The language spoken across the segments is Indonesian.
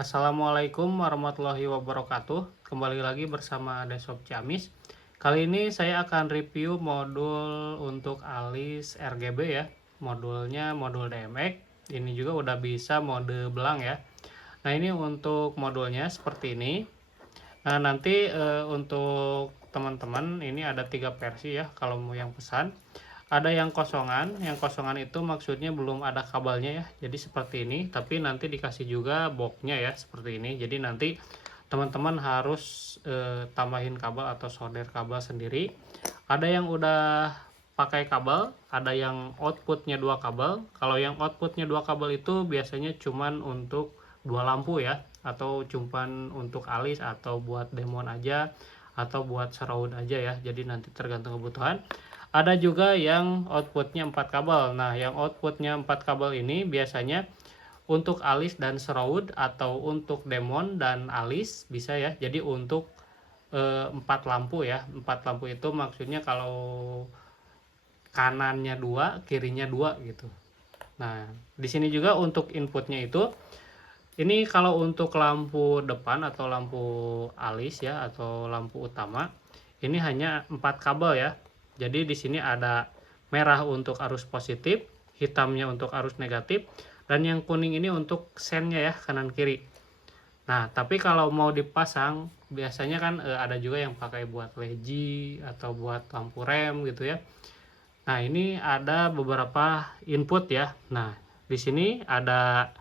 Assalamualaikum warahmatullahi wabarakatuh. Kembali lagi bersama Desop Ciamis. Kali ini saya akan review modul untuk alis RGB ya. Modulnya modul DMX. Ini juga udah bisa mode belang ya. Nah, ini untuk modulnya seperti ini. Nah, nanti untuk teman-teman ini ada 3 versi ya kalau mau yang pesan. Ada yang kosongan itu maksudnya belum ada kabelnya ya. Jadi seperti ini, tapi nanti dikasih juga boxnya ya seperti ini. Jadi nanti teman-teman harus tambahin kabel atau solder kabel sendiri. Ada yang udah pakai kabel, ada yang outputnya 2 kabel. Kalau yang outputnya 2 kabel itu biasanya cuman untuk 2 lampu ya, atau cuman untuk alis atau buat demon aja atau buat surround aja ya. Jadi nanti tergantung kebutuhan. Ada juga yang outputnya 4 kabel. Nah, yang outputnya 4 kabel ini biasanya untuk alis dan surround atau untuk demon dan alis bisa ya. Jadi untuk 4 lampu ya. 4 lampu itu maksudnya kalau kanannya 2 kirinya 2 gitu. Nah, di sini juga untuk inputnya itu ini kalau untuk lampu depan atau lampu alis ya atau lampu utama ini hanya 4 kabel ya. Jadi di sini ada merah untuk arus positif, hitamnya untuk arus negatif, dan yang kuning ini untuk sennya ya kanan kiri. Nah, tapi kalau mau dipasang biasanya kan ada juga yang pakai buat leji atau buat lampu rem gitu ya. Nah, ini ada beberapa input ya. Nah, di sini ada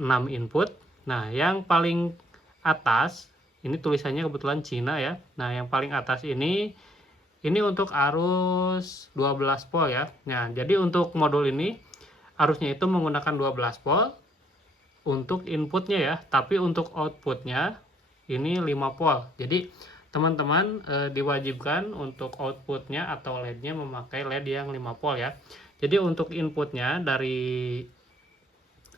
6 input. Nah, yang paling atas ini tulisannya kebetulan Cina ya. Nah, yang paling atas ini untuk arus 12 volt ya. Nah, jadi untuk modul ini arusnya itu menggunakan 12 volt untuk inputnya ya, tapi untuk outputnya ini 5 volt. Jadi teman-teman diwajibkan untuk outputnya atau LED-nya memakai LED yang 5 volt ya. Jadi untuk inputnya dari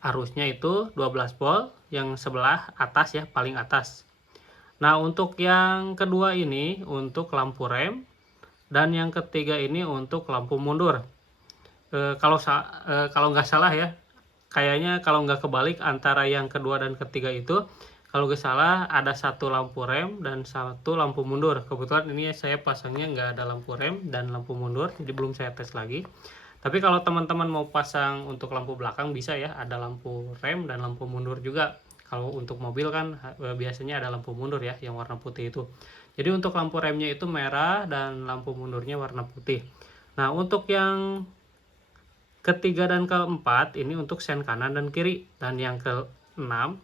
arusnya itu 12 volt yang sebelah atas ya, paling atas. Nah, untuk yang kedua ini untuk lampu rem dan yang ketiga ini untuk lampu mundur. Kalau nggak salah ya, kayaknya kalau nggak kebalik antara yang kedua dan ketiga itu, kalau nggak salah ada satu lampu rem dan satu lampu mundur. Kebetulan ini saya pasangnya nggak ada lampu rem dan lampu mundur, jadi belum saya tes lagi. Tapi kalau teman-teman mau pasang untuk lampu belakang bisa ya, ada lampu rem dan lampu mundur juga. Kalau untuk mobil kan biasanya ada lampu mundur ya, yang warna putih itu. Jadi untuk lampu remnya itu merah dan lampu mundurnya warna putih. Nah, untuk yang ketiga dan keempat ini untuk sen kanan dan kiri, dan yang keenam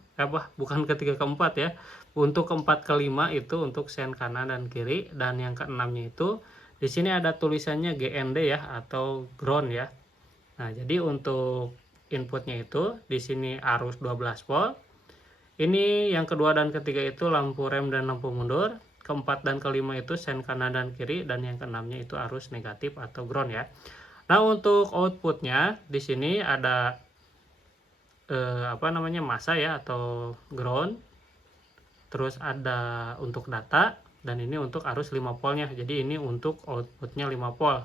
bukan ketiga keempat ya, untuk keempat kelima itu untuk sen kanan dan kiri, dan yang keenamnya itu di sini ada tulisannya GND ya atau ground ya. Nah, jadi untuk inputnya itu di sini arus 12 volt. Ini yang kedua dan ketiga itu lampu rem dan lampu mundur. Keempat dan kelima itu sen kanan dan kiri, dan yang keenamnya itu arus negatif atau ground ya. Nah, untuk outputnya di sini ada massa ya atau ground. Terus ada untuk data, dan ini untuk arus 5 voltnya. Jadi ini untuk outputnya 5 volt.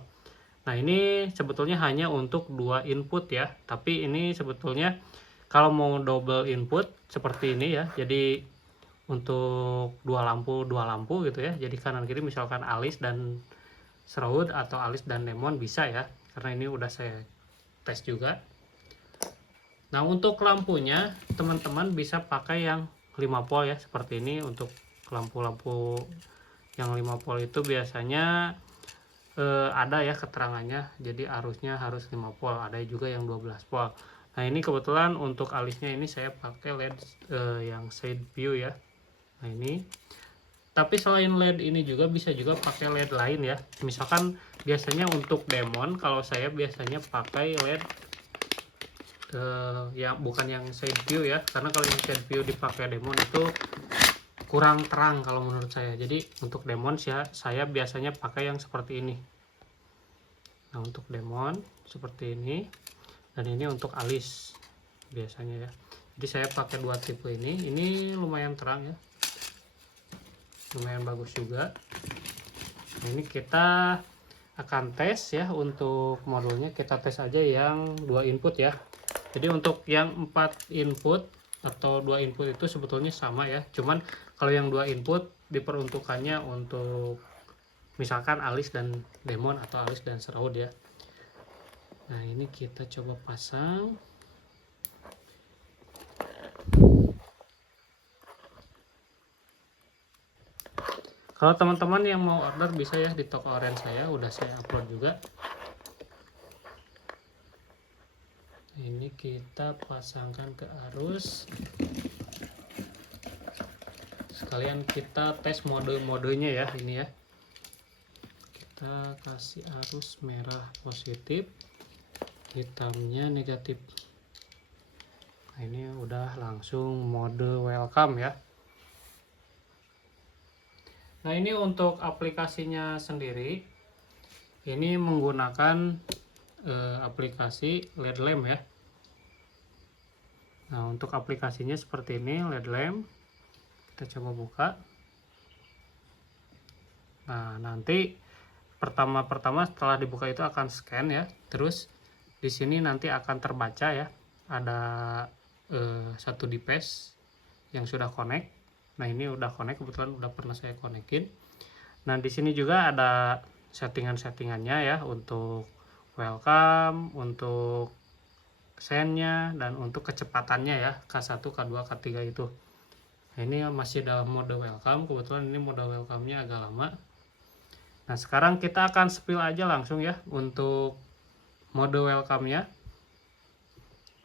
Nah, ini sebetulnya hanya untuk 2 input ya. Tapi ini sebetulnya kalau mau double input seperti ini ya. Jadi untuk 2 lampu gitu ya. Jadi kanan kiri misalkan alis dan surround atau alis dan demon bisa ya. Karena ini udah saya tes juga. Nah, untuk lampunya teman-teman bisa pakai yang 5 volt ya seperti ini. Untuk lampu-lampu yang 5 volt itu biasanya ada ya keterangannya, jadi arusnya harus 5 volt. Ada juga yang 12 volt. Nah, ini kebetulan untuk alisnya ini saya pakai LED yang side view ya. Nah, ini tapi selain LED ini juga bisa juga pakai LED lain ya. Misalkan biasanya untuk demon kalau saya biasanya pakai LED yang bukan yang side view ya, karena kalau yang side view dipakai demon itu kurang terang kalau menurut saya. Jadi untuk demon saya biasanya pakai yang seperti ini. Nah, untuk demon seperti ini, dan ini untuk alis biasanya ya. Jadi saya pakai 2 tipe ini. Ini lumayan terang ya, lumayan bagus juga. Nah, ini kita akan tes ya. Untuk modulnya kita tes aja yang 2 input ya. Jadi untuk yang 4 input atau 2 input itu sebetulnya sama ya, cuman kalau yang 2 input diperuntukannya untuk misalkan alis dan demon atau alis dan shroud ya. Nah ini kita coba pasang. Kalau teman-teman yang mau order bisa ya di toko orange saya, udah saya upload juga. Ini kita pasangkan ke arus, sekalian kita tes mode-modenya ya. Ini ya, kita kasih arus merah positif, hitamnya negatif. Nah ini udah langsung mode welcome ya. Nah ini untuk aplikasinya sendiri, ini menggunakan aplikasi LED lamp ya. Nah untuk aplikasinya seperti ini, LED lamp. Kita coba buka. Nah nanti pertama-pertama setelah dibuka itu akan scan ya. Terus di sini nanti akan terbaca ya, ada satu device yang sudah connect. Nah ini udah connect, kebetulan udah pernah saya konekin. Nah di sini juga ada settingan-settingannya ya, untuk welcome, untuk sendnya, dan untuk kecepatannya ya, K1, K2, K3 itu. Nah ini masih dalam mode welcome, kebetulan ini mode welcome-nya agak lama. Nah sekarang kita akan spill aja langsung ya untuk mode welcome-nya.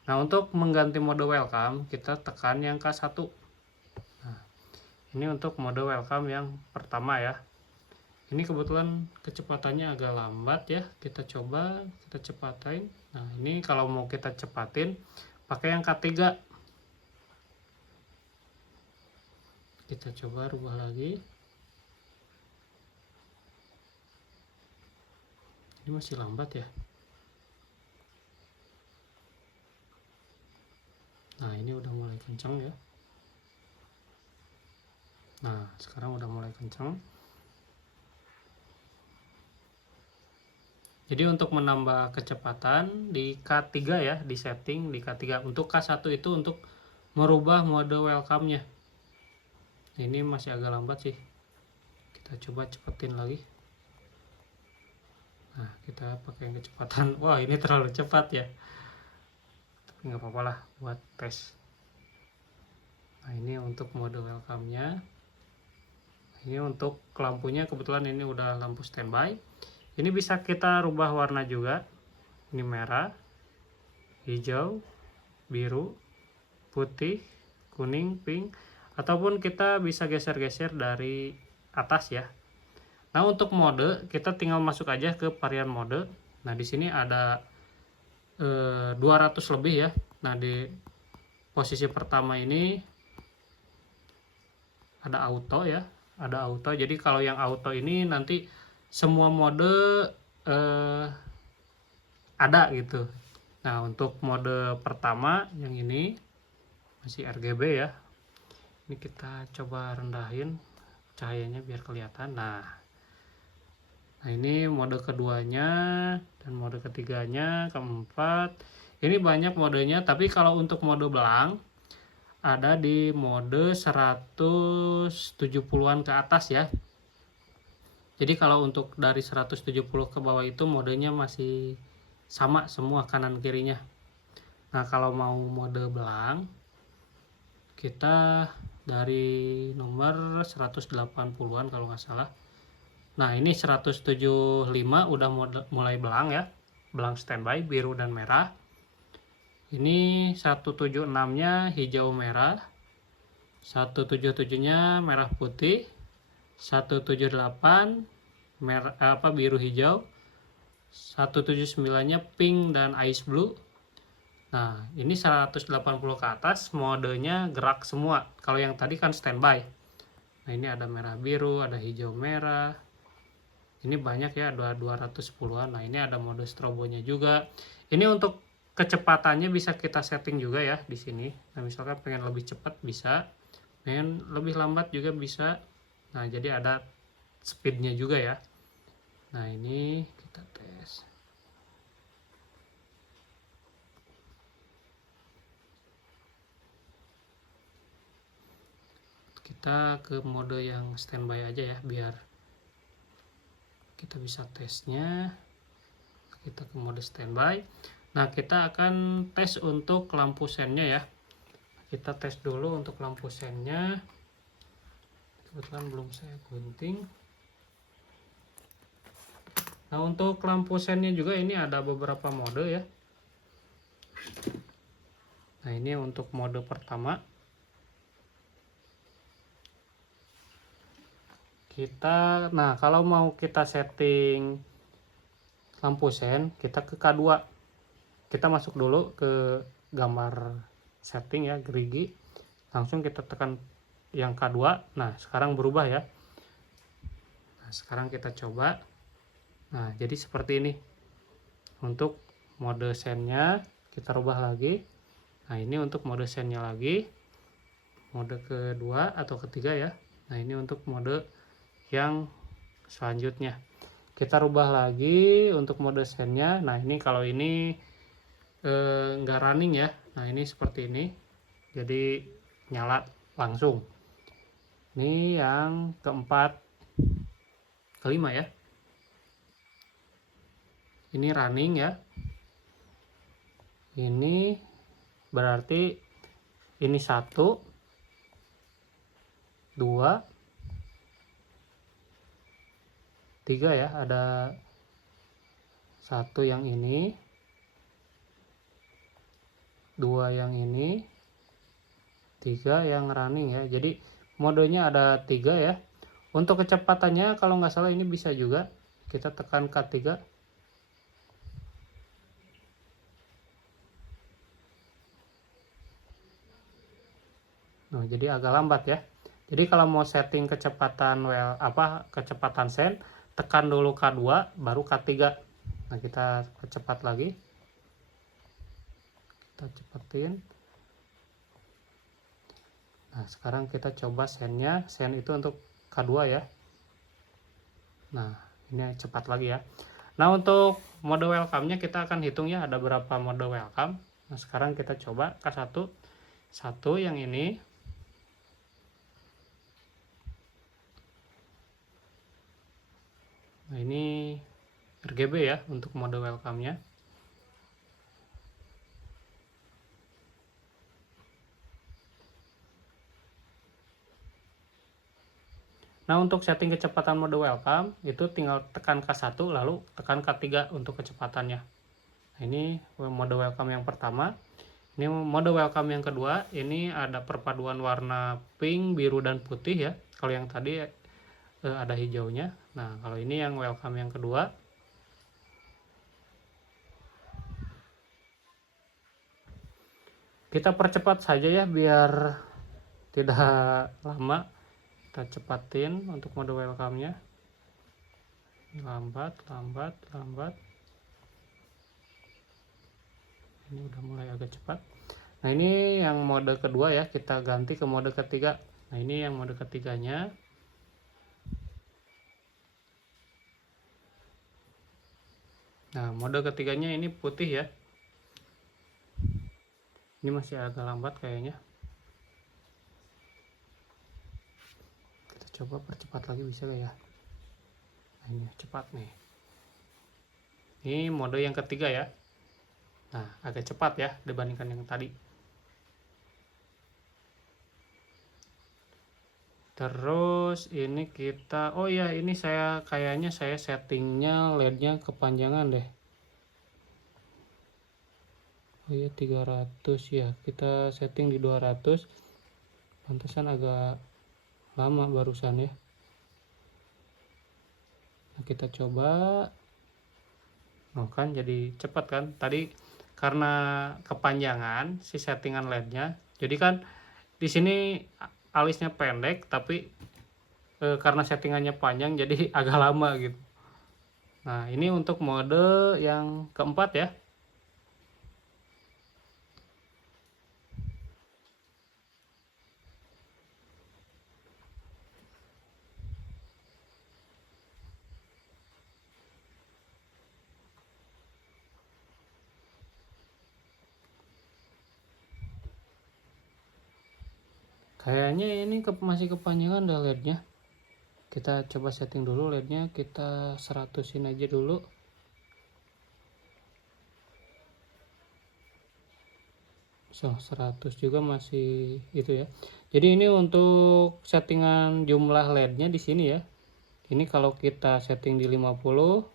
Nah untuk mengganti mode welcome kita tekan yang K1. Nah ini untuk mode welcome yang pertama ya. Ini kebetulan kecepatannya agak lambat ya, kita coba kita cepatin. Nah ini kalau mau kita cepatin pakai yang K3. Kita coba rubah lagi. Ini masih lambat ya. Nah ini udah mulai kencang ya. Nah sekarang udah mulai kencang. Jadi untuk menambah kecepatan di K3 ya, di setting di K3. Untuk K1 itu untuk merubah mode welcome-nya. Ini masih agak lambat sih. Kita coba cepetin lagi. Nah kita pakai yang kecepatan. Wah ini terlalu cepat ya. Tapi nggak apa-apa lah buat tes. Nah ini untuk mode welcome-nya. Ini untuk lampunya, kebetulan ini udah lampu standby. Ini bisa kita rubah warna juga. Ini merah, hijau, biru, putih, kuning, pink, ataupun kita bisa geser-geser dari atas ya. Nah untuk mode kita tinggal masuk aja ke varian mode. Nah di sini ada 200 lebih ya. Nah di posisi pertama ini ada auto ya, ada auto. Jadi kalau yang auto ini nanti semua mode ada gitu. Nah untuk mode pertama yang ini masih RGB ya. Ini kita coba rendahin cahayanya biar kelihatan. Nah ini mode keduanya dan mode ketiganya, keempat. Ini banyak modenya, tapi kalau untuk mode belang ada di mode 170-an ke atas ya. Jadi kalau untuk dari 170 ke bawah itu modenya masih sama semua kanan kirinya. Nah kalau mau mode belang kita dari nomor 180-an kalau nggak salah. Nah ini 175 udah mulai belang ya, belang standby biru dan merah. Ini 176 nya hijau merah, 177 nya merah putih, 178 merah biru hijau, 179 nya pink dan ice blue. Nah ini 180 ke atas modenya gerak semua. Kalau yang tadi kan standby. Nah ini ada merah biru, ada hijau merah. Ini banyak ya, ada 210-an. Nah ini ada mode strobonya juga. Ini untuk kecepatannya bisa kita setting juga ya di sini. Nah misalkan pengen lebih cepat bisa, pengen lebih lambat juga bisa. Nah jadi ada speednya juga ya. Nah ini kita tes. Kita ke mode yang standby aja ya, biar kita bisa tesnya. Kita ke mode standby. Nah, kita akan tes untuk lampu sennya ya. Kita tes dulu untuk lampu sennya. Kebetulan belum saya gunting. Nah, untuk lampu sennya juga ini ada beberapa mode ya. Nah, ini untuk mode pertama. Nah, kalau mau kita setting lampu sen, kita ke K2. Kita masuk dulu ke gambar setting ya, gerigi. Langsung kita tekan yang K2. Nah, sekarang berubah ya. Nah, sekarang kita coba. Nah, jadi seperti ini. Untuk mode sennya kita rubah lagi. Nah, ini untuk mode sennya lagi. Mode kedua atau ketiga ya. Nah, ini untuk mode yang selanjutnya. Kita rubah lagi untuk mode sennya. Nah, ini kalau ini nggak running ya. Nah, ini seperti ini. Jadi nyala langsung. Ini yang keempat, kelima ya. Ini running ya. Ini berarti ini 1, 2, 3 ya. Ada 1 yang ini, 2 yang ini, 3 yang running ya. Jadi modenya ada 3 ya. Untuk kecepatannya kalau nggak salah ini bisa juga kita tekan K3. Nah, jadi agak lambat ya. Jadi kalau mau setting kecepatan kecepatan sen, tekan dulu K2 baru K3. Nah, kita percepat lagi. Kita cepetin. Nah, sekarang kita coba sennya. Sen itu untuk K2 ya. Nah, ini cepat lagi ya. Nah, untuk mode welcome-nya kita akan hitung ya, ada berapa mode welcome. Nah, sekarang kita coba K1. 1 yang ini. Nah, ini RGB ya untuk mode welcome-nya. Nah, untuk setting kecepatan mode welcome itu tinggal tekan K1 lalu tekan K3 untuk kecepatannya. Nah, ini mode welcome yang pertama. Ini mode welcome yang kedua. Ini ada perpaduan warna pink, biru dan putih ya. Kalau yang tadi ada hijaunya. Nah, kalau ini yang welcome yang kedua. Kita percepat saja ya biar tidak lama. Kita cepatin untuk mode welcome-nya. Lambat, lambat, lambat. Ini udah mulai agak cepat. Nah, ini yang mode kedua ya, kita ganti ke mode ketiga. Nah, ini yang mode ketiganya. Nah, mode ketiganya ini putih ya. Ini masih agak lambat kayaknya. Kita coba percepat lagi, bisa gak ya? Nah, ini cepat nih. Ini mode yang ketiga ya. Nah, agak cepat ya dibandingkan yang tadi. Terus ini kita, oh ya, ini kayaknya saya settingnya LED-nya kepanjangan deh. Oh iya, 300 ya, kita setting di 200. Pantesan agak lama barusan ya. Nah, kita coba. Oh, kan jadi cepat kan. Tadi karena kepanjangan si settingan LED-nya. Jadi kan di sini alisnya pendek, tapi karena settingannya panjang jadi agak lama gitu. Nah, ini untuk mode yang keempat ya. Kayaknya ini masih kepanjangan dah LED-nya. Kita coba setting dulu LED-nya, kita 100-in aja dulu. So, 100 juga masih itu ya. Jadi ini untuk settingan jumlah LED-nya di sini ya. Ini kalau kita setting di 50,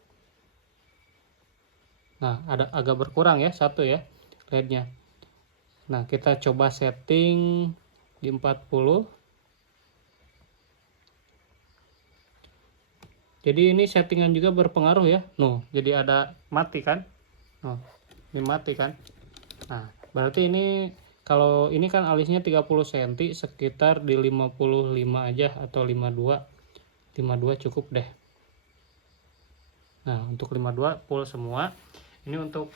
nah ada agak berkurang ya, satu ya LED-nya. Nah, kita coba setting di 40. Jadi ini settingan juga berpengaruh ya. Jadi ada mati kan? Ini mati kan? Nah, berarti ini kalau ini kan alisnya 30 cm, sekitar di 55 aja atau 52. 52 cukup deh. Nah, untuk 52 full semua. Ini untuk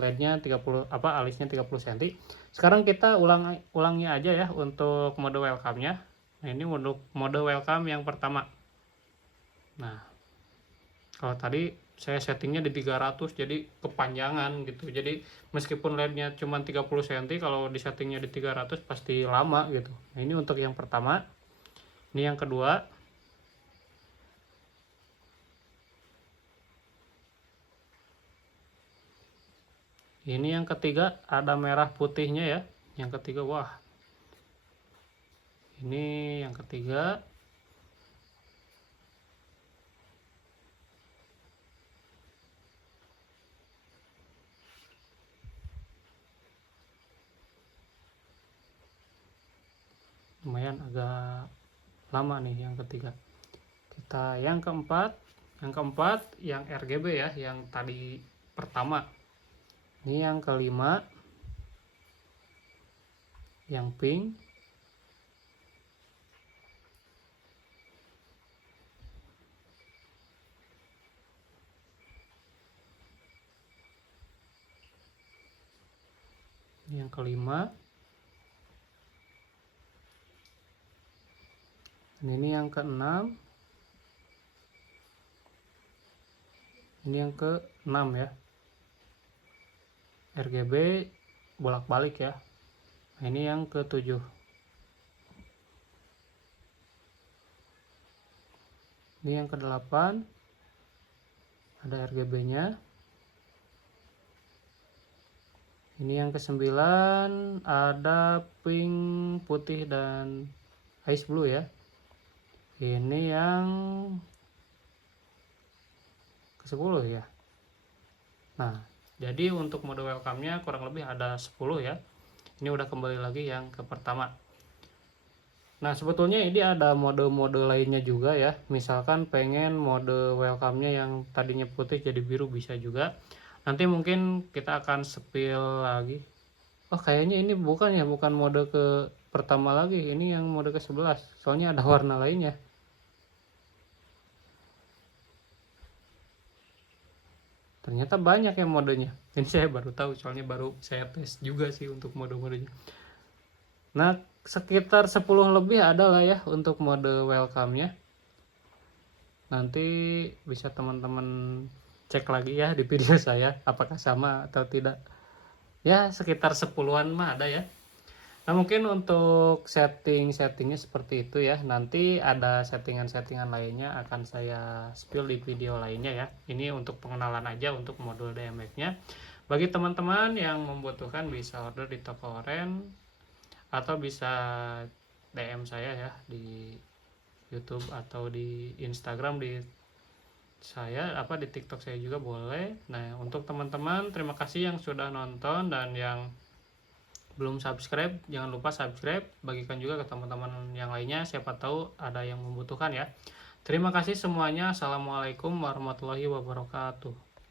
LED-nya 30 alisnya 30 cm. Sekarang kita ulangi aja ya untuk mode welcome-nya. Nah, ini untuk mode welcome yang pertama. Nah, kalau tadi saya settingnya di 300, jadi kepanjangan gitu. Jadi meskipun LED-nya cuma 30 cm, kalau di settingnya di 300 pasti lama gitu. Nah, ini untuk yang pertama. Ini yang kedua. Ini yang ketiga, ada merah putihnya ya. Yang ketiga, wah. Ini yang ketiga. Lumayan agak lama nih yang ketiga. Kita yang keempat. Yang RGB ya, yang tadi pertama. Ini yang kelima. Yang pink. Ini yang kelima. Dan ini yang keenam. Ini yang ke-6 ya. RGB bolak-balik ya. Nah, ini yang ke-7. Ini yang ke-8. Ada RGB-nya. Ini yang ke-9, ada pink, putih, dan ice blue ya. Ini yang ke-10 ya. Nah, jadi untuk mode welcome-nya kurang lebih ada 10 ya. Ini udah kembali lagi yang ke pertama. Nah, sebetulnya ini ada mode-mode lainnya juga ya. Misalkan pengen mode welcome-nya yang tadinya putih jadi biru, bisa juga. Nanti mungkin kita akan spill lagi. Oh, kayaknya ini bukan mode ke pertama lagi. Ini yang mode ke 11. Soalnya ada warna lainnya. Ternyata banyak ya modenya. Ini saya baru tahu, soalnya baru saya tes juga sih untuk mode-modenya. Nah, sekitar 10 lebih ada lah ya untuk mode welcome-nya. Nanti bisa teman-teman cek lagi ya di video saya apakah sama atau tidak. Ya, sekitar 10-an mah ada ya. Nah, mungkin untuk settingnya seperti itu ya. Nanti ada settingan-settingan lainnya akan saya spill di video lainnya ya. Ini untuk pengenalan aja untuk modul DMF-nya. Bagi teman-teman yang membutuhkan bisa order di toko oren atau bisa DM saya ya di YouTube atau di Instagram di TikTok saya juga boleh. Nah, untuk teman-teman terima kasih yang sudah nonton, dan yang belum subscribe jangan lupa subscribe, bagikan juga ke teman-teman yang lainnya, siapa tahu ada yang membutuhkan ya. Terima kasih semuanya. Assalamualaikum warahmatullahi wabarakatuh.